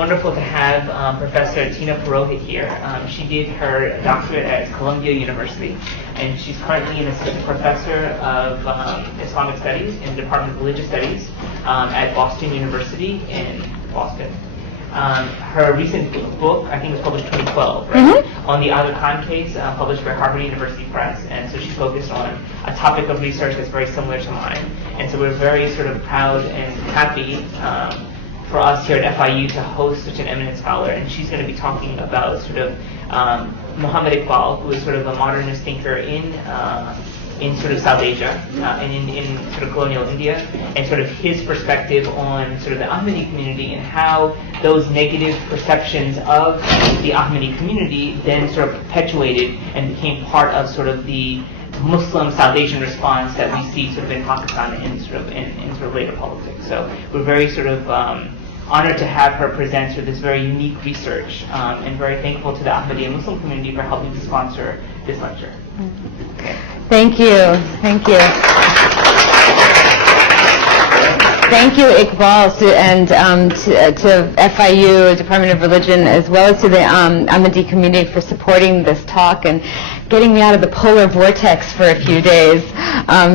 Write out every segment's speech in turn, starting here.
wonderful to have Professor Teena Purohit here. She did her doctorate at Columbia University, and she's currently an assistant professor of Islamic Studies in the Department of Religious Studies at Boston University in Boston. Her recent book, I think, was published in 2012, right? On the Aga Khan case, published by Harvard University Press, and so she focused on a topic of research that's very similar to mine. And so we're very sort of proud and happy for us here at FIU to host such an eminent scholar, and she's going to be talking about sort of Muhammad Iqbal, who is sort of a modernist thinker in sort of South Asia and in sort of colonial India, and sort of his perspective on sort of the Ahmadi community and how those negative perceptions of the Ahmadi community then sort of perpetuated and became part of sort of the Muslim South Asian response that we see sort of in Pakistan and in sort of later politics. So we're very sort of honored to have her present sort of this very unique research, and very thankful to the Ahmadi and Muslim community for helping to sponsor this lecture. Okay. Thank you. Thank you. Thank you, Iqbal, to FIU, Department of Religion, as well as to the Ahmadi community for supporting this talk and getting me out of the polar vortex for a few days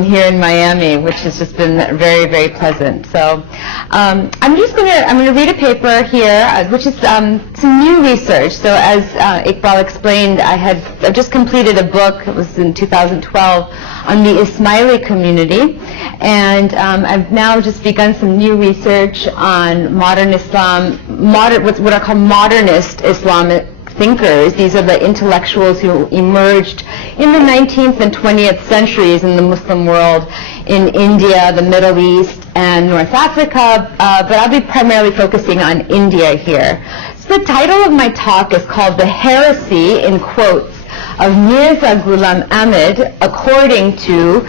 here in Miami, which has just been very, very pleasant. So I'm going to read a paper here, which is some new research. So as Iqbal explained, I've just completed a book. It was in 2012 on the Ismaili community, and I've now just begun some new research on modern Islam, what are called modernist Islamic thinkers. These are the intellectuals who emerged in the 19th and 20th centuries in the Muslim world, in India, the Middle East, and North Africa, but I'll be primarily focusing on India here. So the title of my talk is called "The Heresy," in quotes, of Mirza Ghulam Ahmad, according to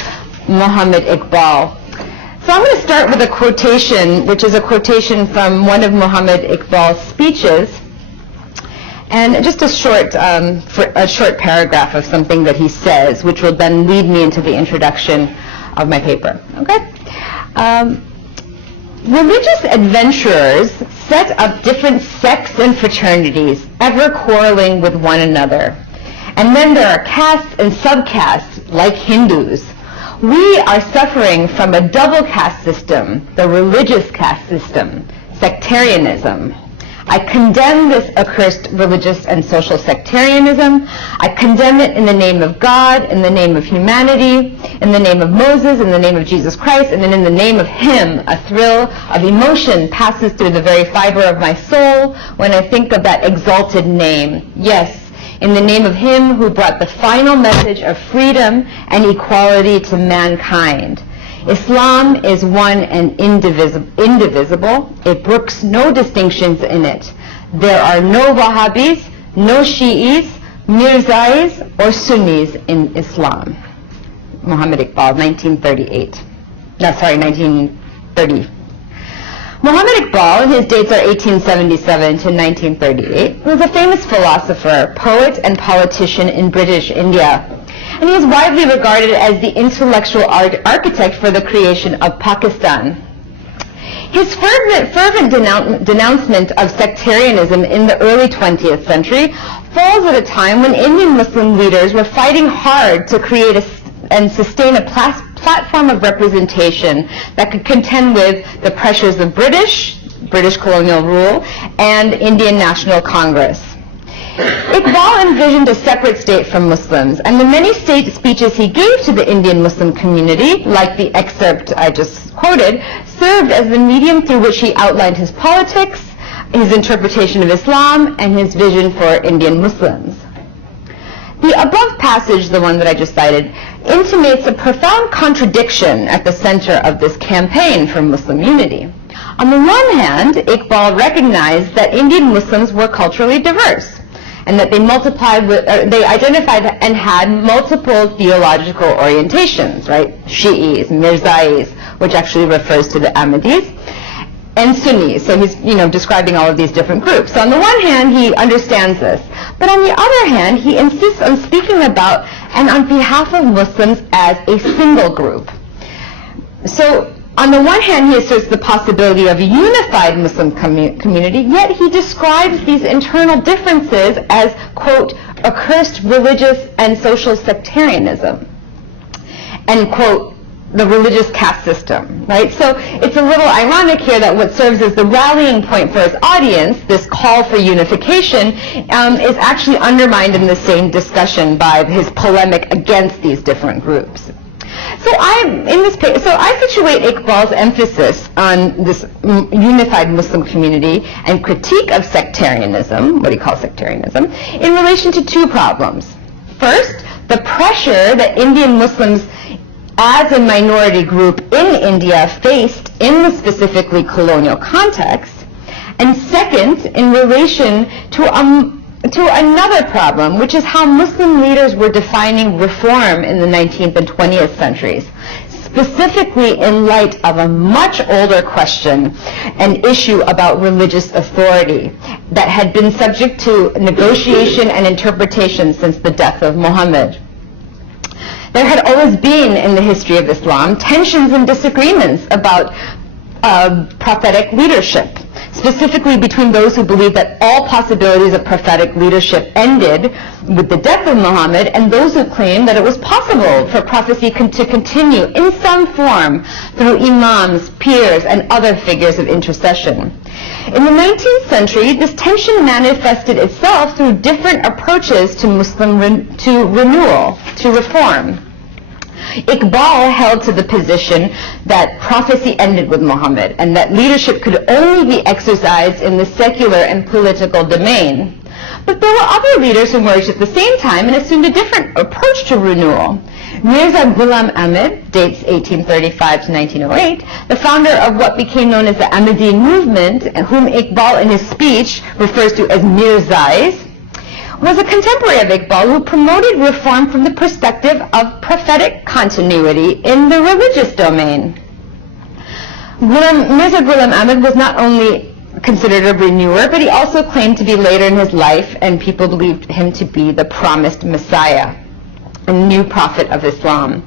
Muhammad Iqbal. So I'm going to start with a quotation, which is a quotation from one of Muhammad Iqbal's speeches, and just a short paragraph of something that he says, which will then lead me into the introduction of my paper. Okay? Religious adventurers set up different sects and fraternities, ever quarreling with one another. And then there are castes and subcastes, like Hindus. We are suffering from a double caste system, the religious caste system, sectarianism. I condemn this accursed religious and social sectarianism. I condemn it in the name of God, in the name of humanity, in the name of Moses, in the name of Jesus Christ, and then in the name of Him. A thrill of emotion passes through the very fiber of my soul when I think of that exalted name. Yes, in the name of Him who brought the final message of freedom and equality to mankind. Islam is one and indivisible. It brooks no distinctions in it. There are no Wahhabis, no Shi'is, Mirzais, or Sunnis in Islam. Muhammad Iqbal, 1930. Muhammad Iqbal, his dates are 1877 to 1938, was a famous philosopher, poet, and politician in British India. And he is widely regarded as the intellectual architect for the creation of Pakistan. His fervent denouncement of sectarianism in the early 20th century falls at a time when Indian Muslim leaders were fighting hard to create and sustain a platform of representation that could contend with the pressures of British colonial rule and Indian National Congress. Iqbal envisioned a separate state from Muslims, and the many state speeches he gave to the Indian Muslim community, like the excerpt I just quoted, served as the medium through which he outlined his politics, his interpretation of Islam, and his vision for Indian Muslims. The above passage, the one that I just cited, intimates a profound contradiction at the center of this campaign for Muslim unity. On the one hand, Iqbal recognized that Indian Muslims were culturally diverse, and that they identified and had multiple theological orientations, right? Shi'is, Mirzais, which actually refers to the Ahmadis, and Sunnis. So he's, describing all of these different groups. So on the one hand, he understands this. But on the other hand, he insists on speaking about and on behalf of Muslims as a single group. So On the one hand, he asserts the possibility of a unified Muslim community, yet he describes these internal differences as, quote, accursed religious and social sectarianism, and, quote, the religious caste system, right? So it's a little ironic here that what serves as the rallying point for his audience, this call for unification, is actually undermined in the same discussion by his polemic against these different groups. So I situate Iqbal's emphasis on this unified Muslim community and critique of sectarianism, what he calls sectarianism, in relation to two problems. First, the pressure that Indian Muslims as a minority group in India faced in the specifically colonial context, and second, in relation to another problem, which is how Muslim leaders were defining reform in the 19th and 20th centuries, specifically in light of a much older question, an issue about religious authority that had been subject to negotiation and interpretation since the death of Muhammad. There had always been in the history of Islam tensions and disagreements about prophetic leadership, specifically between those who believed that all possibilities of prophetic leadership ended with the death of Muhammad and those who claimed that it was possible for prophecy to continue in some form through imams, peers, and other figures of intercession. In the 19th century, this tension manifested itself through different approaches to renewal, to reform. Iqbal held to the position that prophecy ended with Muhammad and that leadership could only be exercised in the secular and political domain. But there were other leaders who emerged at the same time and assumed a different approach to renewal. Mirza Ghulam Ahmad, dates 1835 to 1908, the founder of what became known as the Ahmadi movement, whom Iqbal in his speech refers to as Mirzais, was a contemporary of Iqbal who promoted reform from the perspective of prophetic continuity in the religious domain. Mirza Ghulam Ahmad was not only considered a renewer, but he also claimed to be later in his life, and people believed him to be the promised Messiah, a new prophet of Islam.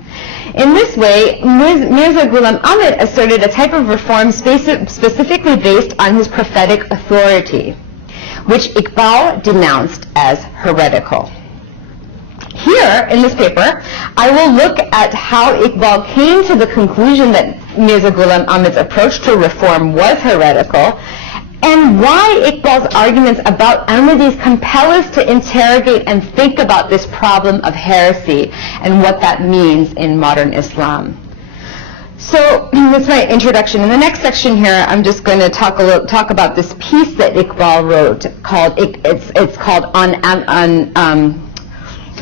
In this way, Mirza Ghulam Ahmad asserted a type of reform specifically based on his prophetic authority, which Iqbal denounced as heretical. Here, in this paper, I will look at how Iqbal came to the conclusion that Mirza Ghulam Ahmad's approach to reform was heretical, and why Iqbal's arguments about Ahmadis compel us to interrogate and think about this problem of heresy and what that means in modern Islam. So that's my introduction. In the next section here, I'm just going to talk about this piece that Iqbal wrote called what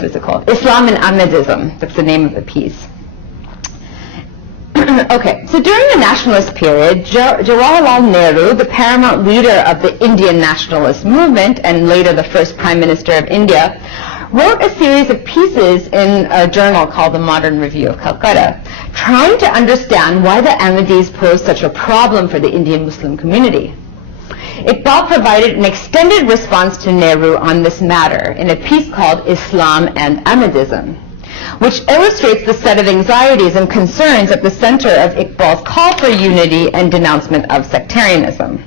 is it called? Islam and Ahmadism. That's the name of the piece. Okay, so during the nationalist period, Jawaharlal Nehru, the paramount leader of the Indian nationalist movement and later the first Prime Minister of India, wrote a series of pieces in a journal called the Modern Review of Calcutta, trying to understand why the Ahmadis posed such a problem for the Indian Muslim community. Iqbal provided an extended response to Nehru on this matter in a piece called Islam and Ahmadism, which illustrates the set of anxieties and concerns at the center of Iqbal's call for unity and denouncement of sectarianism.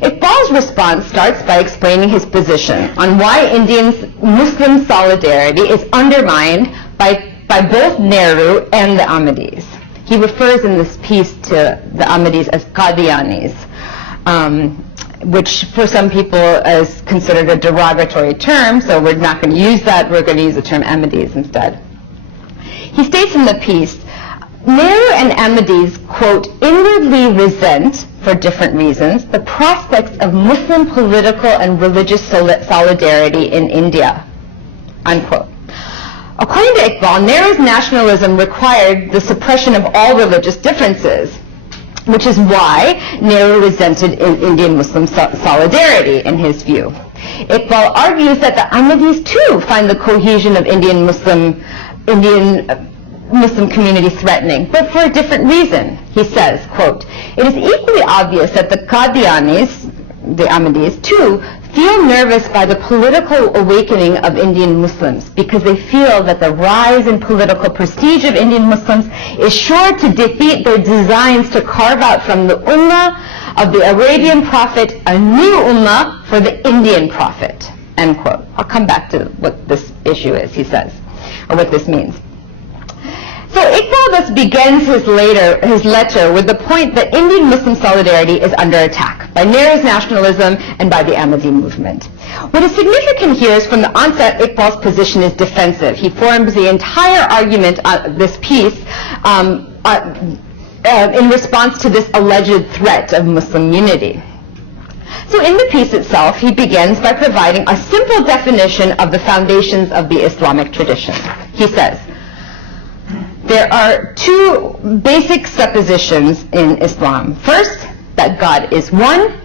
Iqbal's response starts by explaining his position on why Indians' Muslim solidarity is undermined by both Nehru and the Ahmadis. He refers in this piece to the Ahmadis as Qadianis, which for some people is considered a derogatory term, so we're not going to use that, we're going to use the term Ahmadis instead. He states in the piece, Nehru and Ahmadis, quote, inwardly resent, for different reasons, the prospects of Muslim political and religious solidarity in India, unquote. According to Iqbal, Nehru's nationalism required the suppression of all religious differences, which is why Nehru resented Indian Muslim solidarity, in his view. Iqbal argues that the Ahmadis too find the cohesion of Indian Muslim community threatening, but for a different reason. He says, quote, it is equally obvious that the Qadianis, the Ahmadis, too, feel nervous by the political awakening of Indian Muslims because they feel that the rise in political prestige of Indian Muslims is sure to defeat their designs to carve out from the ummah of the Arabian prophet a new ummah for the Indian prophet, end quote. I'll come back to what this issue is, he says, or what this means. So Iqbal thus begins his letter with the point that Indian Muslim solidarity is under attack by Nehru's nationalism and by the Ahmadi movement. What is significant here is from the onset, Iqbal's position is defensive. He forms the entire argument on this piece in response to this alleged threat of Muslim unity. So in the piece itself, he begins by providing a simple definition of the foundations of the Islamic tradition. He says, there are two basic suppositions in Islam. First, that God is one,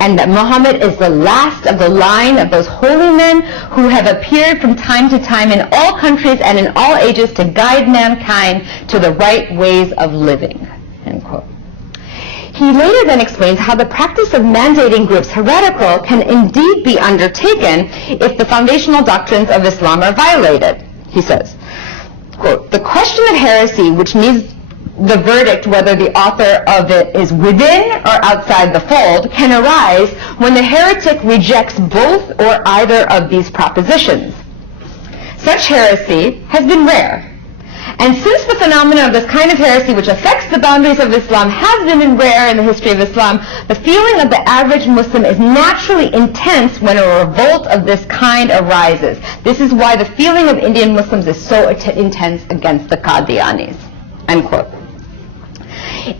and that Muhammad is the last of the line of those holy men who have appeared from time to time in all countries and in all ages to guide mankind to the right ways of living, end quote. He later then explains how the practice of mandating groups heretical can indeed be undertaken if the foundational doctrines of Islam are violated. He says, quote, the question of heresy, which needs the verdict whether the author of it is within or outside the fold, can arise when the heretic rejects both or either of these propositions. Such heresy has been rare. And since the phenomenon of this kind of heresy, which affects the boundaries of Islam, has been rare in the history of Islam, the feeling of the average Muslim is naturally intense when a revolt of this kind arises. This is why the feeling of Indian Muslims is so intense against the Qadianis, end quote.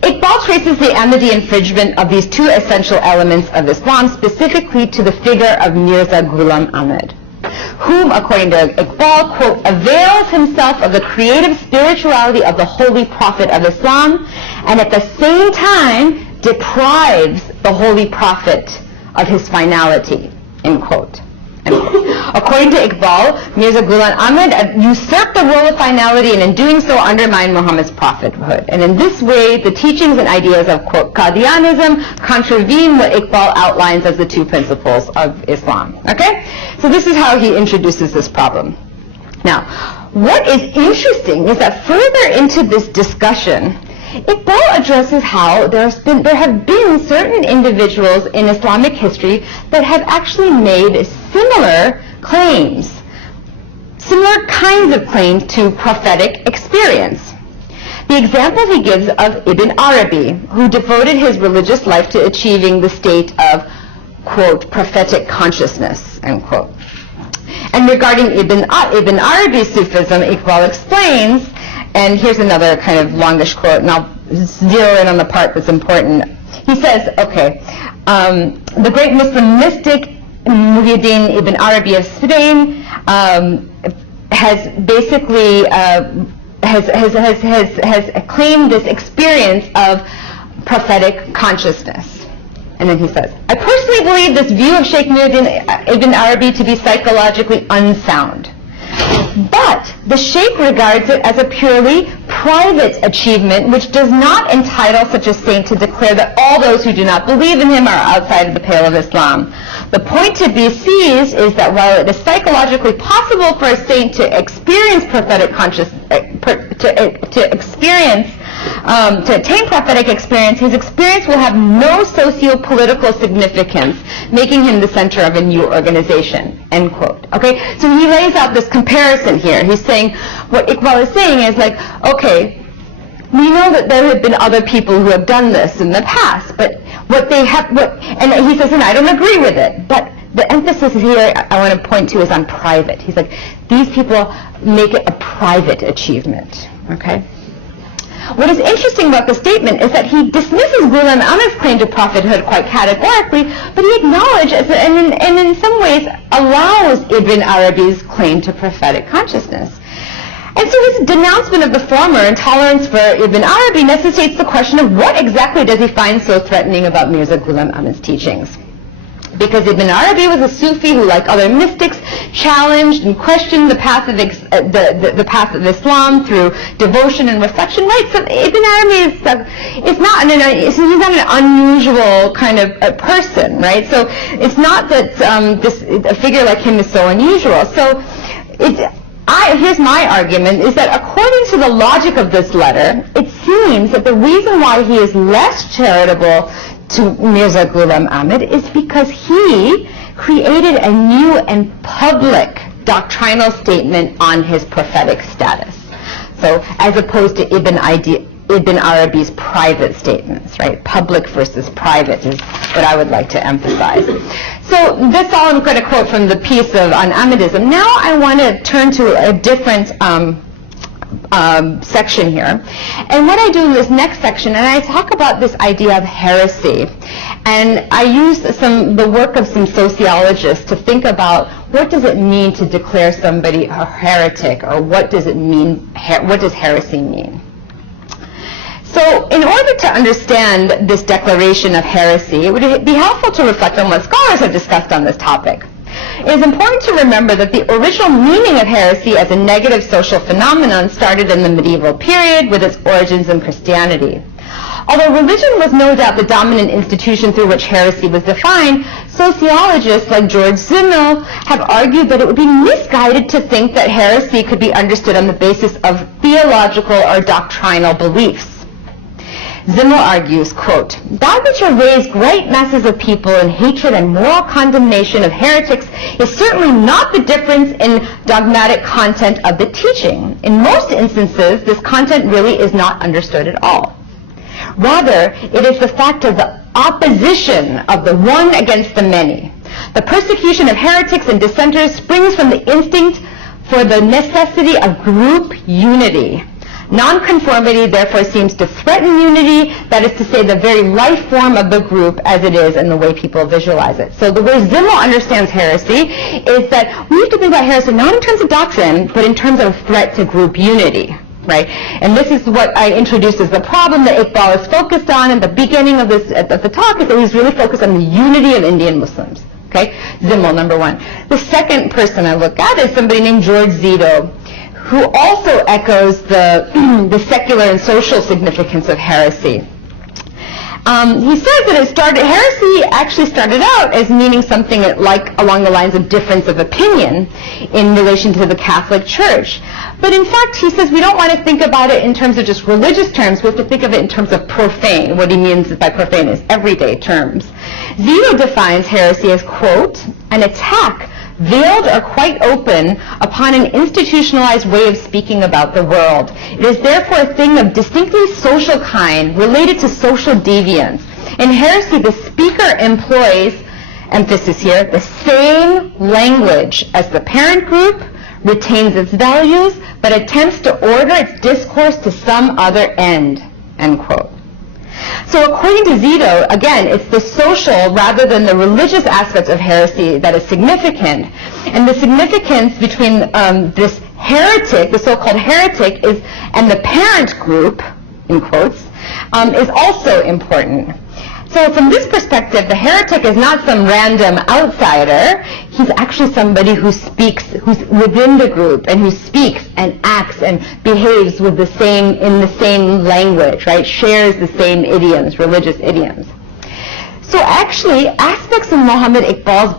Iqbal traces the Ahmadi infringement of these two essential elements of Islam specifically to the figure of Mirza Ghulam Ahmad, whom, according to Iqbal, quote, avails himself of the creative spirituality of the Holy Prophet of Islam and at the same time deprives the Holy Prophet of his finality, end quote. According to Iqbal, Mirza Ghulam Ahmad usurped the role of finality and in doing so undermined Muhammad's prophethood. And in this way, the teachings and ideas of, quote, Qadianism contravene what Iqbal outlines as the two principles of Islam. Okay? So this is how he introduces this problem. Now, what is interesting is that further into this discussion, Iqbal addresses how there have been certain individuals in Islamic history that have actually made similar claims, similar kinds of claims to prophetic experience. The example he gives of Ibn Arabi, who devoted his religious life to achieving the state of, quote, prophetic consciousness, end quote. And regarding Ibn Arabi's Sufism, Iqbal explains, and here's another kind of longish quote, and I'll zero in on the part that's important. He says, okay, the great Muslim mystic Muhyiddin Ibn Arabi of Spain has basically has claimed this experience of prophetic consciousness. And then he says, I personally believe this view of Sheikh Muhyiddin Ibn Arabi to be psychologically unsound. But the Sheikh regards it as a purely private achievement which does not entitle such a saint to declare that all those who do not believe in him are outside of the pale of Islam. The point to be seized is that while it is psychologically possible for a saint to experience prophetic consciousness, to attain prophetic experience, his experience will have no socio-political significance, making him the center of a new organization, end quote. Okay, so he lays out this comparison here. He's saying, what Iqbal is saying is like, okay, we know that there have been other people who have done this in the past, but and he says, and I don't agree with it, but the emphasis here I want to point to is on private. He's like, these people make it a private achievement, okay? What is interesting about the statement is that he dismisses Ghulam Ahmad's claim to prophethood quite categorically, but he acknowledges and in some ways allows Ibn Arabi's claim to prophetic consciousness. And so his denouncement of the former and tolerance for Ibn Arabi necessitates the question of what exactly does he find so threatening about Mirza Ghulam Ahmad's teachings. Because Ibn Arabi was a Sufi who, like other mystics, challenged and questioned the path of the path of Islam through devotion and reflection. Right? So Ibn Arabi he's not an unusual kind of a person, right? So it's not that a figure like him is so unusual. So here's my argument, is that according to the logic of this letter, it seems that the reason why he is less charitable to Mirza Ghulam Ahmad is because he created a new and public doctrinal statement on his prophetic status. So as opposed to Ibn Arabi's private statements, right? Public versus private is what I would like to emphasize. So that's all I'm going to quote from the piece on Ahmadism. Now I want to turn to a different section here. And what I do in this next section, and I talk about this idea of heresy. And I use the work of some sociologists to think about what does it mean to declare somebody a heretic, or what does it mean, what does heresy mean? So in order to understand this declaration of heresy, it would be helpful to reflect on what scholars have discussed on this topic. It is important to remember that the original meaning of heresy as a negative social phenomenon started in the medieval period with its origins in Christianity. Although religion was no doubt the dominant institution through which heresy was defined, sociologists like George Simmel have argued that it would be misguided to think that heresy could be understood on the basis of theological or doctrinal beliefs. Simmel argues, quote, "That which has raised great masses of people in hatred and moral condemnation of heretics is certainly not the difference in dogmatic content of the teaching. In most instances, this content really is not understood at all. Rather, it is the fact of the opposition of the one against the many. The persecution of heretics and dissenters springs from the instinct for the necessity of group unity. Nonconformity, therefore, seems to threaten unity, that is to say, the very life form of the group as it is and the way people visualize it." So the way Simmel understands heresy is that we have to think about heresy not in terms of doctrine, but in terms of threat to group unity. Right? And this is what I introduced as the problem that Iqbal is focused on in the beginning of this of the talk, is that he's really focused on the unity of Indian Muslims. Okay? Simmel, number one. The second person I look at is somebody named George Zito, who also echoes the secular and social significance of heresy. He says that heresy actually started out as meaning something like along the lines of difference of opinion in relation to the Catholic Church. But in fact, he says we don't want to think about it in terms of just religious terms. We have to think of it in terms of profane. What he means by profane is everyday terms. Zito defines heresy as, quote, "an attack veiled or quite open upon an institutionalized way of speaking about the world. It is therefore a thing of distinctly social kind, related to social deviance. In heresy, the speaker employs, emphasis here, the same language as the parent group, retains its values, but attempts to order its discourse to some other end," end quote. So according to Zito, again, it's the social rather than the religious aspects of heresy that is significant. And the significance between this heretic, the so-called heretic, and the parent group, in quotes, is also important. So from this perspective, the heretic is not some random outsider. He's actually somebody who speaks, who's within the group, and who speaks and acts and behaves in the same language, right? Shares the same idioms, religious idioms. So actually, aspects of Muhammad Iqbal's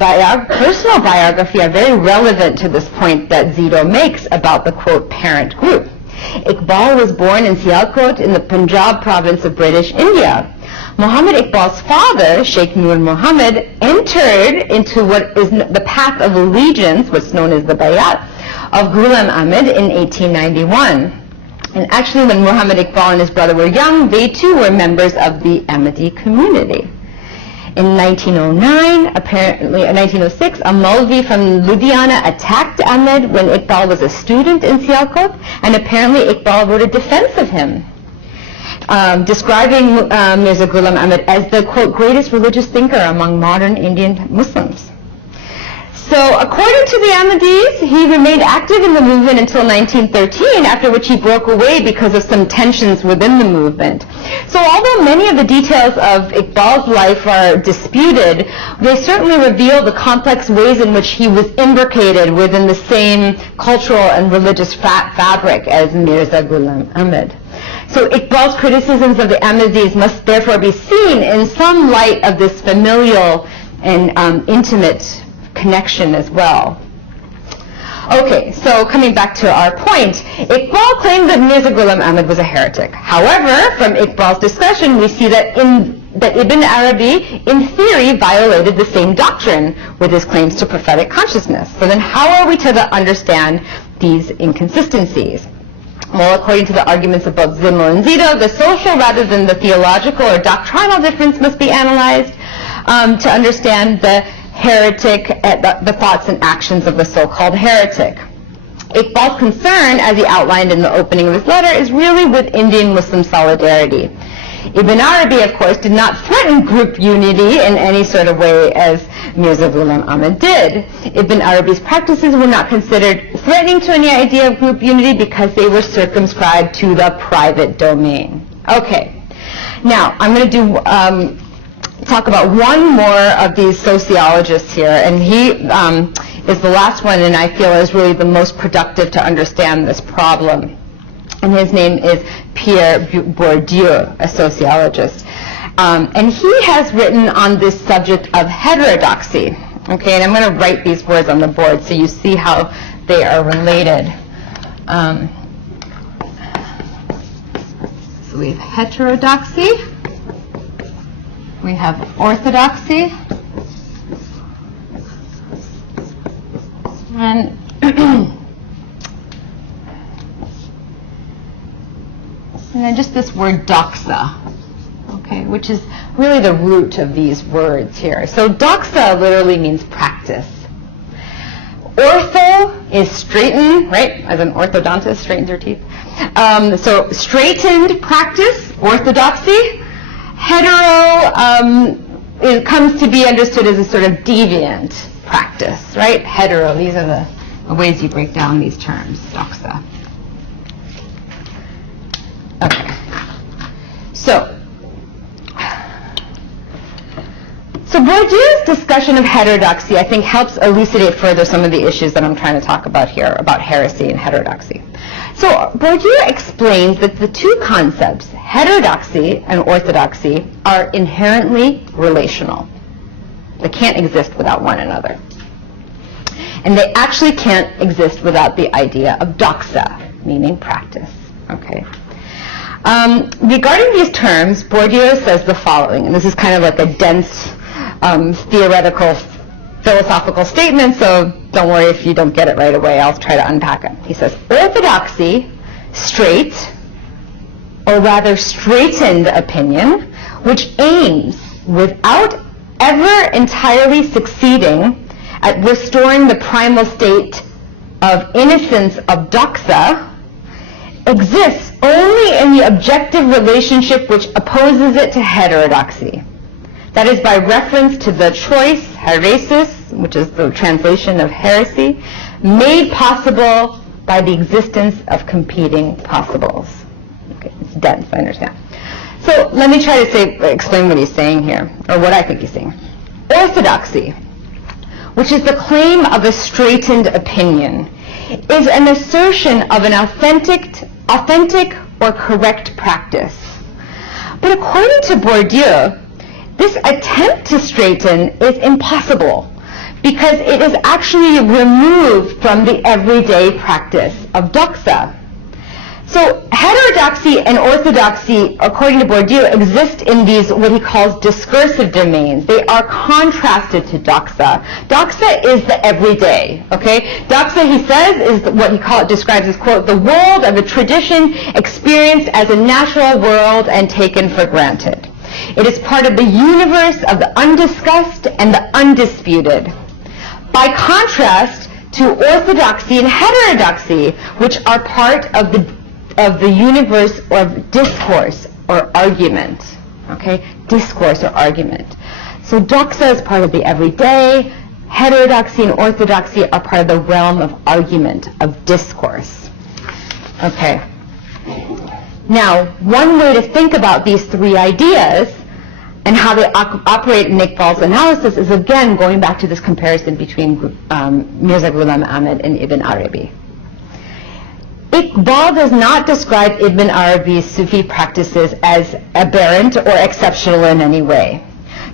personal biography are very relevant to this point that Zito makes about the, quote, parent group. Iqbal was born in Sialkot in the Punjab province of British India. Muhammad Iqbal's father, Sheikh Nur Muhammad, entered into what is the path of allegiance, what's known as the Bayat, of Ghulam Ahmad in 1891. And actually, when Muhammad Iqbal and his brother were young, they too were members of the Ahmadi community. In 1906, a Maulvi from Ludhiana attacked Ahmad when Iqbal was a student in Sialkot, and apparently Iqbal wrote a defense of him, describing Mirza Ghulam Ahmad as the, quote, greatest religious thinker among modern Indian Muslims. So according to the Ahmadis, he remained active in the movement until 1913, after which he broke away because of some tensions within the movement. So although many of the details of Iqbal's life are disputed, they certainly reveal the complex ways in which he was imbricated within the same cultural and religious fabric as Mirza Ghulam Ahmad. So Iqbal's criticisms of the Ahmadis must therefore be seen in some light of this familial and intimate connection as well. Okay, so coming back to our point, Iqbal claimed that Mirza Ghulam Ahmad was a heretic. However, from Iqbal's discussion, we see that Ibn Arabi, in theory, violated the same doctrine with his claims to prophetic consciousness. So then how are we to understand these inconsistencies? Well, according to the arguments of both Zimmel and Zito, the social rather than the theological or doctrinal difference must be analyzed to understand the heretic, the thoughts and actions of the so-called heretic. Iqbal's concern, as he outlined in the opening of his letter, is really with Indian Muslim solidarity. Ibn Arabi, of course, did not threaten group unity in any sort of way as Mirza Ghulam Ahmad did. Ibn Arabi's practices were not considered threatening to any idea of group unity because they were circumscribed to the private domain. Okay, now I'm going to talk about one more of these sociologists here, and he is the last one, and I feel is really the most productive to understand this problem. And his name is Pierre Bourdieu, a sociologist. And he has written on this subject of heterodoxy. Okay, and I'm going to write these words on the board so you see how they are related. So we have heterodoxy. We have orthodoxy, and then just this word doxa, okay, which is really the root of these words here. So doxa literally means practice. Ortho is straighten, right? As an orthodontist straightens her teeth. So straightened practice, orthodoxy. Hetero it comes to be understood as a sort of deviant practice, right? Hetero, these are the ways you break down these terms, doxa. Okay. So Bourdieu's discussion of heterodoxy, I think, helps elucidate further some of the issues that I'm trying to talk about here, about heresy and heterodoxy. So Bourdieu explains that the two concepts, heterodoxy and orthodoxy, are inherently relational. They can't exist without one another. And they actually can't exist without the idea of doxa, meaning practice. Okay. Regarding these terms, Bourdieu says the following, and this is kind of like a dense theoretical, philosophical statement, so don't worry if you don't get it right away. I'll try to unpack it. He says, orthodoxy, straight, or rather straightened opinion, which aims, without ever entirely succeeding at restoring the primal state of innocence of doxa, exists only in the objective relationship which opposes it to heterodoxy. That is by reference to the choice, heresis, which is the translation of heresy, made possible by the existence of competing possibles. Okay, it's dense, I understand. So let me try to explain what he's saying here, or what I think he's saying. Orthodoxy, which is the claim of a straightened opinion, is an assertion of an authentic or correct practice. But according to Bourdieu, this attempt to straighten is impossible because it is actually removed from the everyday practice of doxa. So heterodoxy and orthodoxy, according to Bourdieu, exist in these what he calls discursive domains. They are contrasted to doxa. Doxa is the everyday, okay? Doxa, he says, is what he describes as, quote, the world of a tradition experienced as a natural world and taken for granted. It is part of the universe of the undiscussed and the undisputed. By contrast to orthodoxy and heterodoxy, which are part of the universe of discourse or argument. Okay? Discourse or argument. So doxa is part of the everyday, heterodoxy and orthodoxy are part of the realm of argument, of discourse. Okay. Now, one way to think about these three ideas and how they operate in Iqbal's analysis is, again, going back to this comparison between Mirza Ghulam Ahmad and Ibn Arabi. Iqbal does not describe Ibn Arabi's Sufi practices as aberrant or exceptional in any way.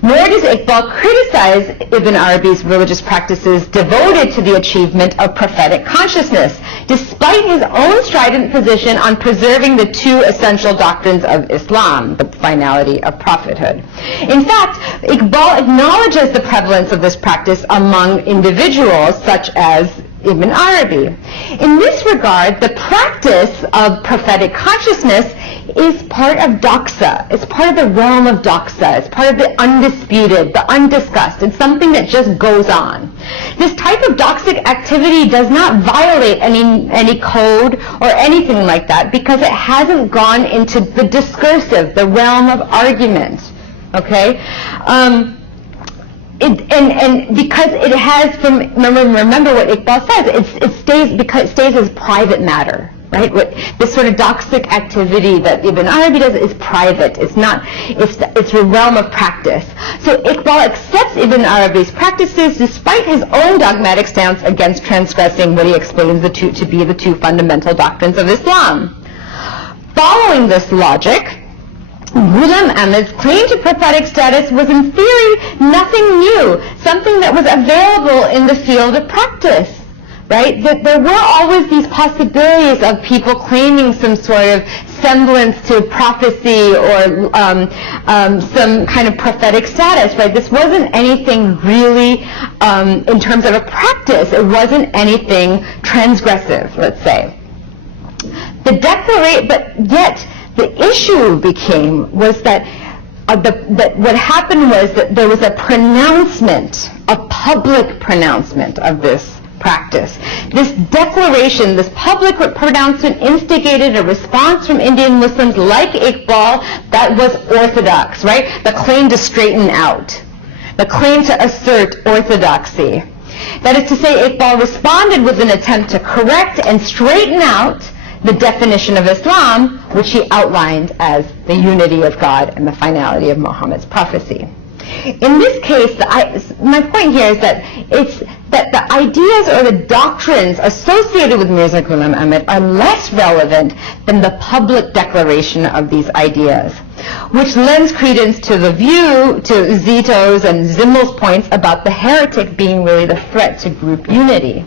Nor does Iqbal criticize Ibn Arabi's religious practices devoted to the achievement of prophetic consciousness, despite his own strident position on preserving the two essential doctrines of Islam, the finality of prophethood. In fact, Iqbal acknowledges the prevalence of this practice among individuals such as Ibn Arabi. In this regard, the practice of prophetic consciousness is part of doxa. It's part of the realm of doxa. It's part of the undisputed, the undiscussed. It's something that just goes on. This type of doxic activity does not violate any code or anything like that because it hasn't gone into the discursive, the realm of argument. Okay? And because it has, remember what Iqbal says, it stays as private matter, right? This sort of doxic activity that Ibn Arabi does is private. It's not. It's a realm of practice. So Iqbal accepts Ibn Arabi's practices despite his own dogmatic stance against transgressing what he explains to be the two fundamental doctrines of Islam. Following this logic, Ghulam Ahmad's claim to prophetic status was in theory nothing new, something that was available in the field of practice, right? That there were always these possibilities of people claiming some sort of semblance to prophecy or some kind of prophetic status, right? This wasn't anything really, in terms of a practice, it wasn't anything transgressive, let's say. But yet, the issue was that what happened was that there was a pronouncement, a public pronouncement of this practice. This declaration, this public pronouncement instigated a response from Indian Muslims like Iqbal that was orthodox, right? The claim to straighten out, the claim to assert orthodoxy. That is to say, Iqbal responded with an attempt to correct and straighten out the definition of Islam, which he outlined as the unity of God and the finality of Muhammad's prophecy. In this case, my point here is that the ideas or the doctrines associated with Mirza Ghulam Ahmad are less relevant than the public declaration of these ideas, which lends credence to the view, to Zito's and Zimmel's points about the heretic being really the threat to group unity.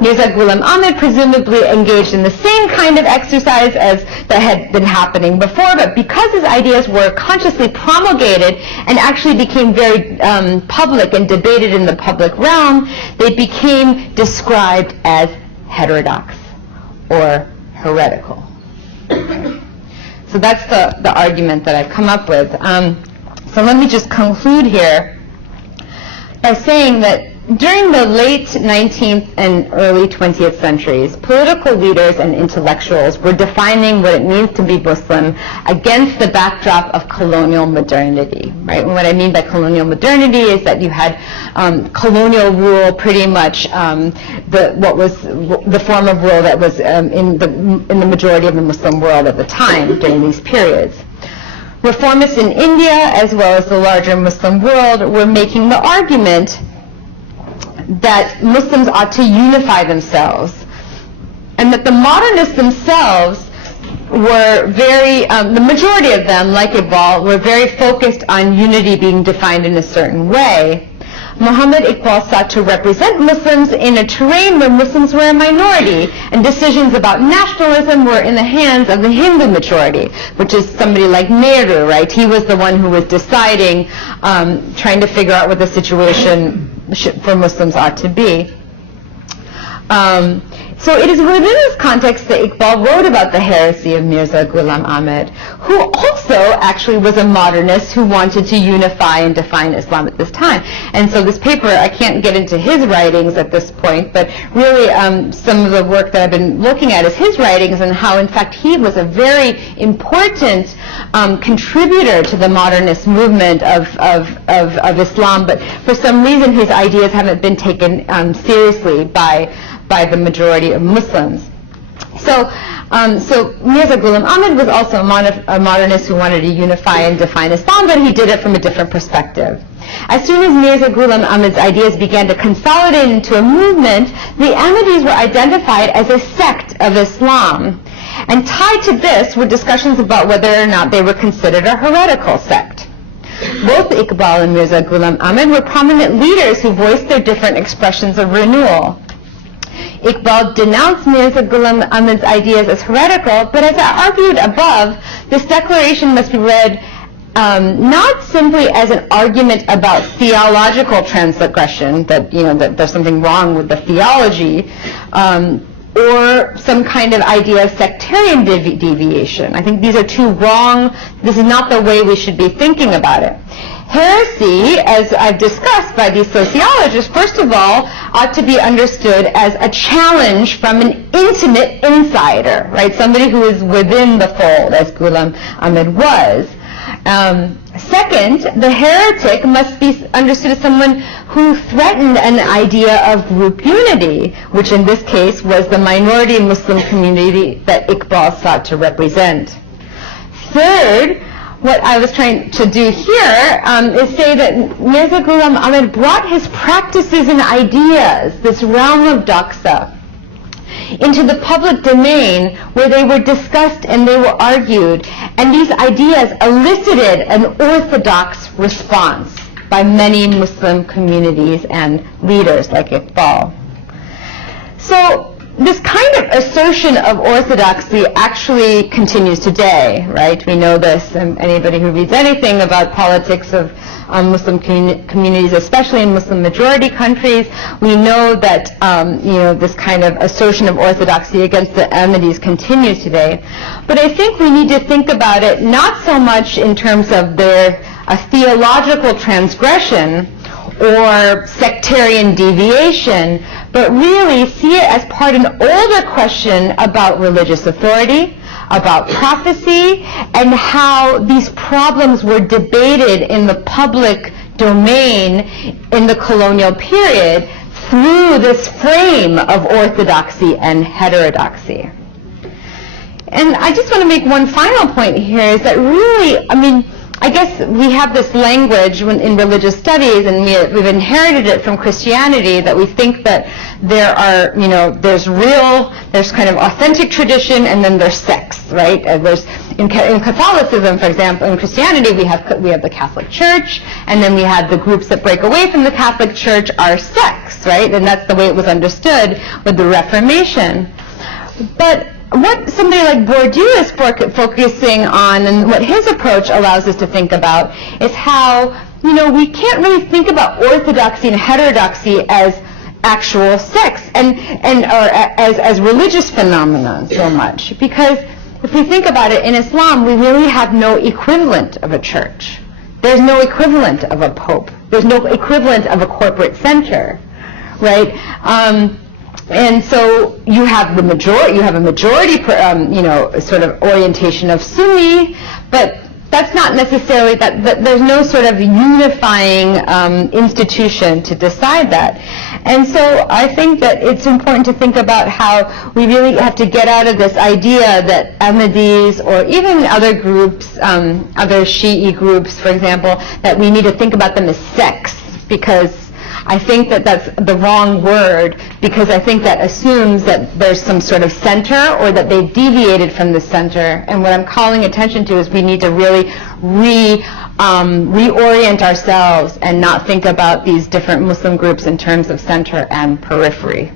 Mirza Ghulam Ahmad presumably engaged in the same kind of exercise as that had been happening before, but because his ideas were consciously promulgated and actually became very public and debated in the public realm, they became described as heterodox or heretical. So that's the argument that I've come up with. So let me just conclude here by saying that during the late 19th and early 20th centuries, political leaders and intellectuals were defining what it means to be Muslim against the backdrop of colonial modernity, right? And what I mean by colonial modernity is that you had colonial rule, pretty much what was the form of rule that was in the majority of the Muslim world at the time during these periods. Reformists in India, as well as the larger Muslim world, were making the argument that Muslims ought to unify themselves, and that the modernists themselves were the majority of them, like Iqbal, were very focused on unity being defined in a certain way. Muhammad Iqbal sought to represent Muslims in a terrain where Muslims were a minority, and decisions about nationalism were in the hands of the Hindu majority, which is somebody like Nehru, right? He was the one who was deciding, trying to figure out what the situation for Muslims ought to be. So it is within this context that Iqbal wrote about the heresy of Mirza Ghulam Ahmad, who also actually was a modernist who wanted to unify and define Islam at this time. And so this paper, I can't get into his writings at this point, but really some of the work that I've been looking at is his writings and how, in fact, he was a very important contributor to the modernist movement of Islam, but for some reason his ideas haven't been taken seriously by the majority of Muslims. So Mirza Ghulam Ahmad was also a modernist who wanted to unify and define Islam, but he did it from a different perspective. As soon as Mirza Ghulam Ahmad's ideas began to consolidate into a movement, the Ahmadis were identified as a sect of Islam. And tied to this were discussions about whether or not they were considered a heretical sect. Both Iqbal and Mirza Ghulam Ahmad were prominent leaders who voiced their different expressions of renewal. Iqbal denounced Mirza Ghulam Ahmad's ideas as heretical, but as I argued above, this declaration must be read not simply as an argument about theological transgression, that that there's something wrong with the theology, or some kind of idea of sectarian deviation. I think these are two wrong. This is not the way we should be thinking about it. Heresy, as I've discussed by these sociologists, first of all, ought to be understood as a challenge from an intimate insider, right? Somebody who is within the fold, as Ghulam Ahmad was. Second, the heretic must be understood as someone who threatened an idea of group unity, which in this case was the minority Muslim community that Iqbal sought to represent. Third, what I was trying to do here is say that Mirza Ghulam Ahmad brought his practices and ideas, this realm of doxa, into the public domain where they were discussed and they were argued, and these ideas elicited an orthodox response by many Muslim communities and leaders like Iqbal. So this kind of assertion of orthodoxy actually continues today, right? We know this, and anybody who reads anything about politics of Muslim communities, especially in Muslim majority countries, we know that this kind of assertion of orthodoxy against the Ahmadis continues today. But I think we need to think about it not so much in terms of their theological transgression or sectarian deviation, but really see it as part of an older question about religious authority, about prophecy, and how these problems were debated in the public domain in the colonial period through this frame of orthodoxy and heterodoxy. And I just want to make one final point here, is that really, I guess we have this language in religious studies, and we've inherited it from Christianity, that we think that there's kind of authentic tradition, and then there's sects, right? In Catholicism, for example, in Christianity, we have the Catholic Church, and then we have the groups that break away from the Catholic Church are sects, right? And that's the way it was understood with the Reformation. But what somebody like Bourdieu is focusing on, and what his approach allows us to think about, is how we can't really think about orthodoxy and heterodoxy as actual sects or as religious phenomena so much, because if we think about it, in Islam we really have no equivalent of a church. There's no equivalent of a pope. There's no equivalent of a corporate center, right? And so you have a majority, sort of orientation of Sunni, but that's not necessarily that. There's no sort of unifying institution to decide that. And so I think that it's important to think about how we really have to get out of this idea that Ahmadis or even other groups, other Shi'i groups, for example, that we need to think about them as sects, because I think that that's the wrong word, because I think that assumes that there's some sort of center, or that they've deviated from the center. And what I'm calling attention to is we need to really reorient ourselves and not think about these different Muslim groups in terms of center and periphery.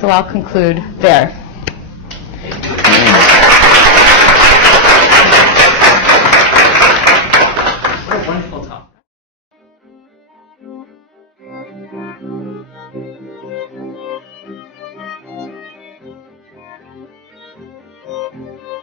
So I'll conclude there. you.